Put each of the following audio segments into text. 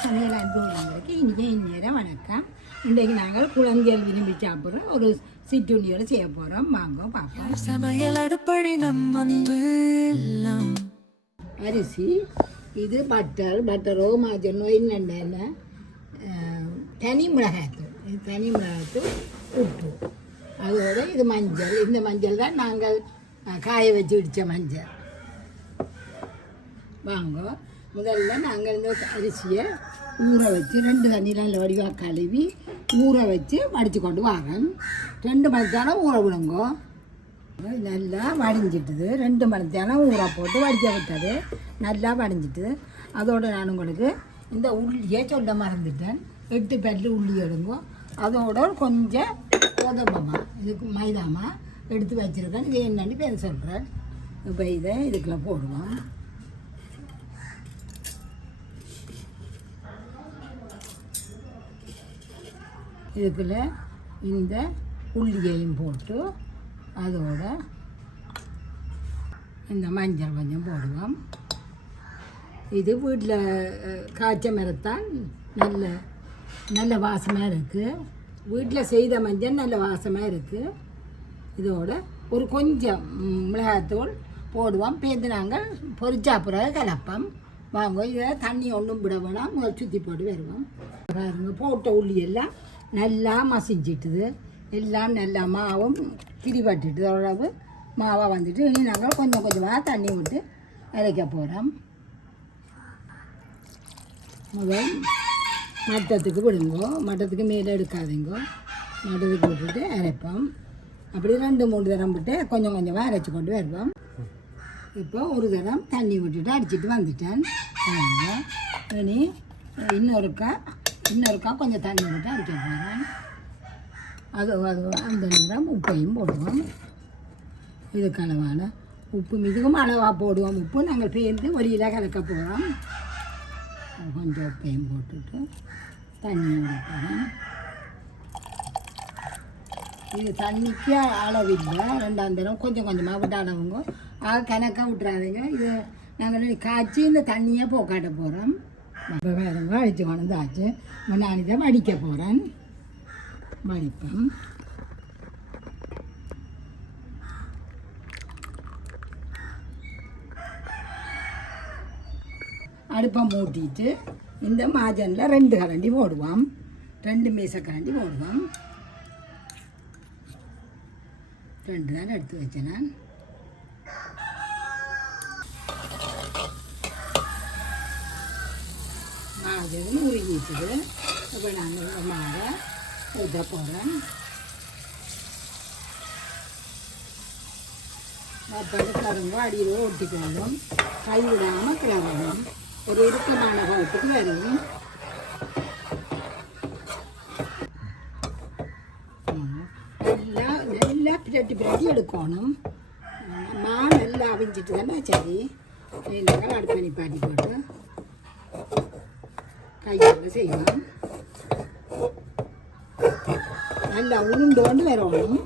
சமையல் அன்பு உள்ளவங்களுக்கு இனிய வணக்கம். இன்றைக்கு நாங்கள் குழந்தைகள் விரும்பி சாப்பிட்ற ஒரு சிற்றுண்டியோடு செய்ய போகிறோம். வாங்க பார்ப்போம். சமையல் அடுப்படி நம்ம அரிசி, இது பட்டரோ மாஜனோ என்னென்ன தனி மிளகாய்த்தூள், இது தனி மிளகாய்த்தூள், உப்பு, அதோட இது மஞ்சள். இந்த மஞ்சள் தான் நாங்கள் காய வச்சு இடித்த மஞ்சள். வாங்க, முதல்ல நாங்கள் இந்த அரிசியை ஊற வச்சு 2 தண்ணியில் வடிவாக கழுவி ஊற வச்சு வடித்து கொண்டு வாங்க. 2 மணித்தாலும் ஊற விடுங்கோ. நல்லா வடிஞ்சிட்டுது. 2 மணித்தாலும் ஊற போட்டு வடிக்க விட்டது. நல்லா வடிஞ்சிட்டு அதோடு நான் உங்களுக்கு இந்த உள்ளியை சொல்ல மறந்துட்டேன். 8 பல்லு உள்ளி எடுங்கோ. அதோட கொஞ்சம் கோதம்பமா, இதுக்கு மைதாமா எடுத்து வச்சுருக்கேன். இது என்னன்னு பேர் சொல்கிறேன். இப்போ இதை இதுக்குள்ளே போடுவோம். இதுக்குள்ள இந்த உள்ளியையும் போட்டு அதோட இந்த மஞ்சள் கொஞ்சம் போடுவோம். இது வீட்டில் காய்ச்ச மரத்தான் நல்ல வாசமாக இருக்குது. வீட்டில் செய்த மஞ்சள் நல்ல வாசமாக இருக்குது. இதோட ஒரு கொஞ்சம் மிளகாத்தூள் போடுவோம். பேருந்து நாங்கள் பொரிச்சா பிறகு கலப்போம். வாங்க, இதை தண்ணி ஒன்றும் விட வேணாம். முதல் சுற்றி போட்டு வருவோம். பாருங்க, போட்ட உள்ளி எல்லாம் நல்லா மசிஞ்சிட்டுது. எல்லாம் நல்லா மாவும் திரிபட்டுட்டு ஓரளவு மாவாக வந்துட்டு இனி நாங்கள் கொஞ்சம் கொஞ்சமாக தண்ணி விட்டு அரைக்க போகிறோம். முதல் மட்டத்துக்கு விடுங்கோ. மட்டத்துக்கு மேலே எடுக்காதீங்கோ. மட்டத்துக்கு விட்டுட்டு அரைப்போம். அப்படி 2-3 தரம் விட்டு கொஞ்சம் கொஞ்சமாக அரைச்சி கொண்டு வருவோம். இப்போ ஒரு தரம் தண்ணி விட்டுட்டு அடிச்சிட்டு வந்துட்டேன். இனி இன்னொருக்கா கொஞ்சம் தண்ணி விட்டு அடிக்க போகிறேன். அது அந்த நேரம் உப்பையும் போடுவோம். இதுக்கு அளவான உப்பு மிகவும் அளவாக போடுவோம். உப்பு நாங்கள் பேர்ந்து ஒரியில கலக்க போகிறோம். கொஞ்சம் உப்பையும் போட்டுட்டு தண்ணி விடுறோம். இது தண்ணிக்கு அளவில்லை. 2ஆம் தரம் கொஞ்சம் கொஞ்சமாக விட்டு அளவுங்க. கணக்காக விட்டுறாதீங்க. இது நாங்கள் காய்ச்சி இந்த தண்ணியை போக்காட்ட போகிறோம். இப்போ வேறுங்க அடித்து கொண்டாச்சு. நான் இதை வடிக்க போகிறேன். வடிப்பேன். அடுப்பை மூட்டிட்டு இந்த மாஜனில் 2 கரண்டி போடுவோம். 2 மேசக்கரண்டி போடுவோம். 2 தான் எடுத்து வச்சேன் நான். மாஜன் உருகிட்டுது. இப்போ நாங்கள் இந்த மாவை ஊற்ற போகிறேன். அப்படி கரும்பு அடியில் ஒட்டிக்கணும். கை விடாமல் கிளறணும். ஒரு இறுக்கமான பழத்துக்கு வரும். நல்லா பிரட்டி எடுக்கணும். நல்லா அவிஞ்சிட்டு தானே சரி. நாங்கள் அடுப்பணி பாட்டி போட்டு கையில் செய்வோம். நல்லா உருண்டோண்டு வரணும்.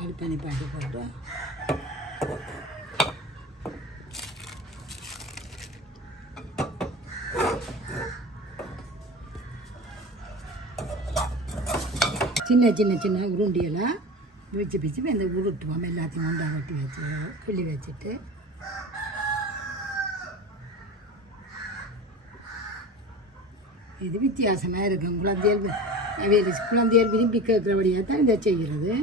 அடுப்பணி பாட்டி போட்டு சின்ன உருண்டியெல்லாம் பிச்சு இந்த உருட்டுவோம். எல்லாத்தையும் உண்டா வெட்டி வச்சு கிள்ளி வச்சுட்டு இது வித்தியாசமாக இருக்கும். குழந்தைகள் விரும்பி கேட்குறபடியாக தான் இதை செய்கிறது.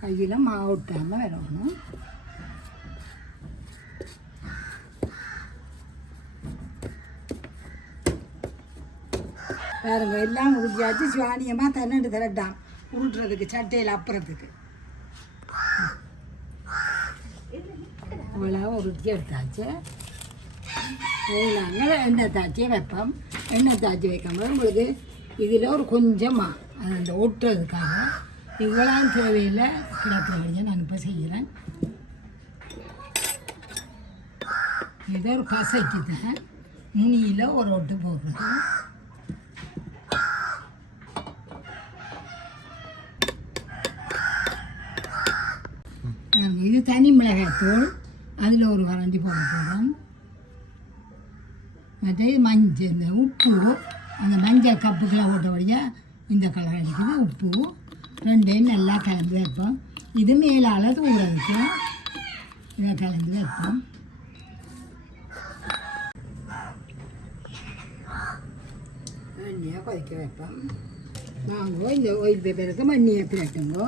கையில் மாவு விட்டாமல் வரணும். பாருங்க, எல்லாம் உருட்டியாச்சு. சுவானியமாக தன்னண்டு திரட்டாம் உருட்டுறதுக்கு சட்டையில் அப்புறத்துக்கு அவ்வளோ உருட்டி எடுத்தாச்சு. நாங்கள் எண்ணெய் தாச்சியை வைப்போம். எண்ணெய் தாச்சி வைக்கும்போது உங்களுக்கு இதில் ஒரு கொஞ்சமாக அந்த ஒட்டுறதுக்காக இவ்வளோ தேவையில் கிடக்கிறவங்க நான் இப்போ செய்கிறேன். இதை ஒரு கசைக்கு தான் நுனியில் ஒரு ஒட்டு போடுறது. இது தனி மிளகாய்த்தூள், அதில் ஒரு கரண்டி போட போகிறோம். மற்ற மஞ்சள், இந்த உப்பு, அந்த மஞ்சள் கப்புக்கெல்லாம் ஓட்டபடியாக இந்த கலர் அடிக்குது. உப்பு ரெண்டையும் நல்லா கலந்து வைப்போம். இது மேலால் தூரதுக்கு இதை கலந்து வைப்போம். எண்ணெயை கொதிக்க வைப்போம். நாங்கள் இந்த ஒயில் பேப்பருக்கு மண்ணியை பிறட்டுங்கோ.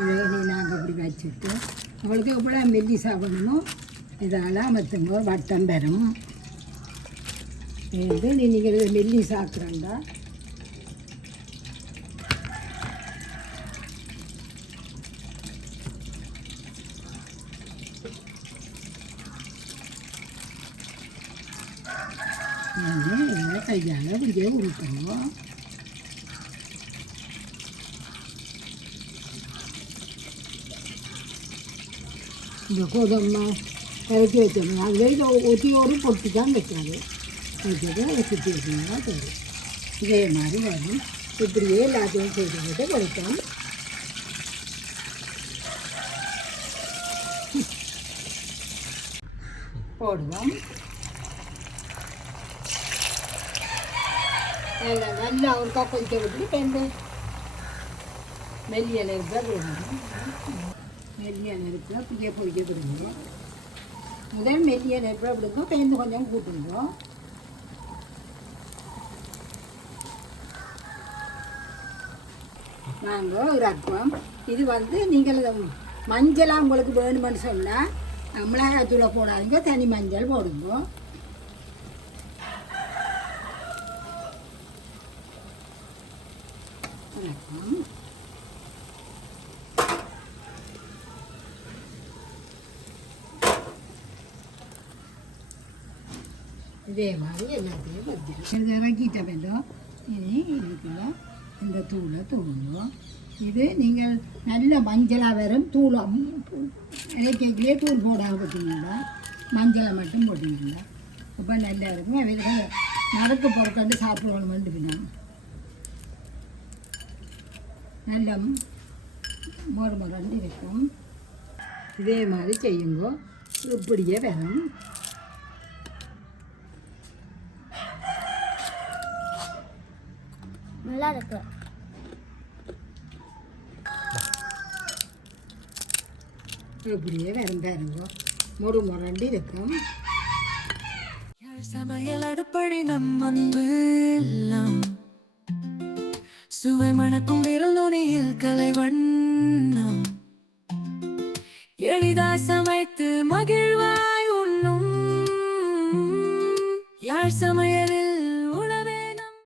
இதை நாங்கள் இப்படி வச்சுட்டு அவளுக்கு எப்படி மெல்லி சாப்பிடணுமோ இதால் அமர்த்துங்கோ. வட்டம் பெறும். இது நீங்கள் மெல்லி சாப்பிட்றா கையால் இப்படியே உருட்டணும். இந்த கோதுமை இறக்கி வச்சோம்னா அது வரைக்கும் ஒத்தியோடு பொட்டு தான் வைக்கிறது. வச்சுட்டு அதை சுற்றி வச்சிங்கன்னா தெரியும். இதே மாதிரி வரும். இப்படியே எல்லாத்தையும் செய்து போட்டு கொடுத்தோம். போடுவோம். நல்லா ஒரு கொதிக்க விட்டு பெண்டு மெல்லிய நெருப்பில் போடணும். மெல்லிய நெருப்பில் அப்படியே பொரிக்க விடுங்க. முதல் மெல்லிய நெருப்பில் விடுங்க. பெண்டு கொஞ்சம் கூட்டுங்க. நாங்கள் இறக்குவோம். இது நீங்கள் மஞ்சளாக உங்களுக்கு வேணுமென்னு சொன்னால் மிளகாய்த்தூளை போடாதீங்க, தனி மஞ்சள் போடுங்க. இதே மாதிரி எல்லாத்தையும் வச்சுருக்கோம். இது இறக்கிட்ட வேண்டும். இனி இதுக்குள்ள இந்த தூளை தூளுங்க. இது நீங்கள் நல்ல மஞ்சளாக வரும். தூள் இலக்கிலே தூள் போடாமல் போட்டிங்கன்னா மஞ்சளை மட்டும் போட்டிங்கன்னா அப்போ நல்லா இருக்கும். அவையில் நறுக்கு பொறுக்கண்டு சாப்பிடுவோம். பின்னா நல்ல மொறு இருக்கும். இதே மாதிரி செய்யுங்க. இப்படியே வரும். நல்லா இருக்கு. இப்படியே வரும் பாருங்க. மொறு இருக்கும். சமையல் அடுப்படி நம் அன்பு எல்லாம் சுவை மணக்கும் விரல் நுனியில் கலை வண்ணம் எளிதாய் சமைத்து மகிழ்வாய் உண்ணும் யாழ் சமையல்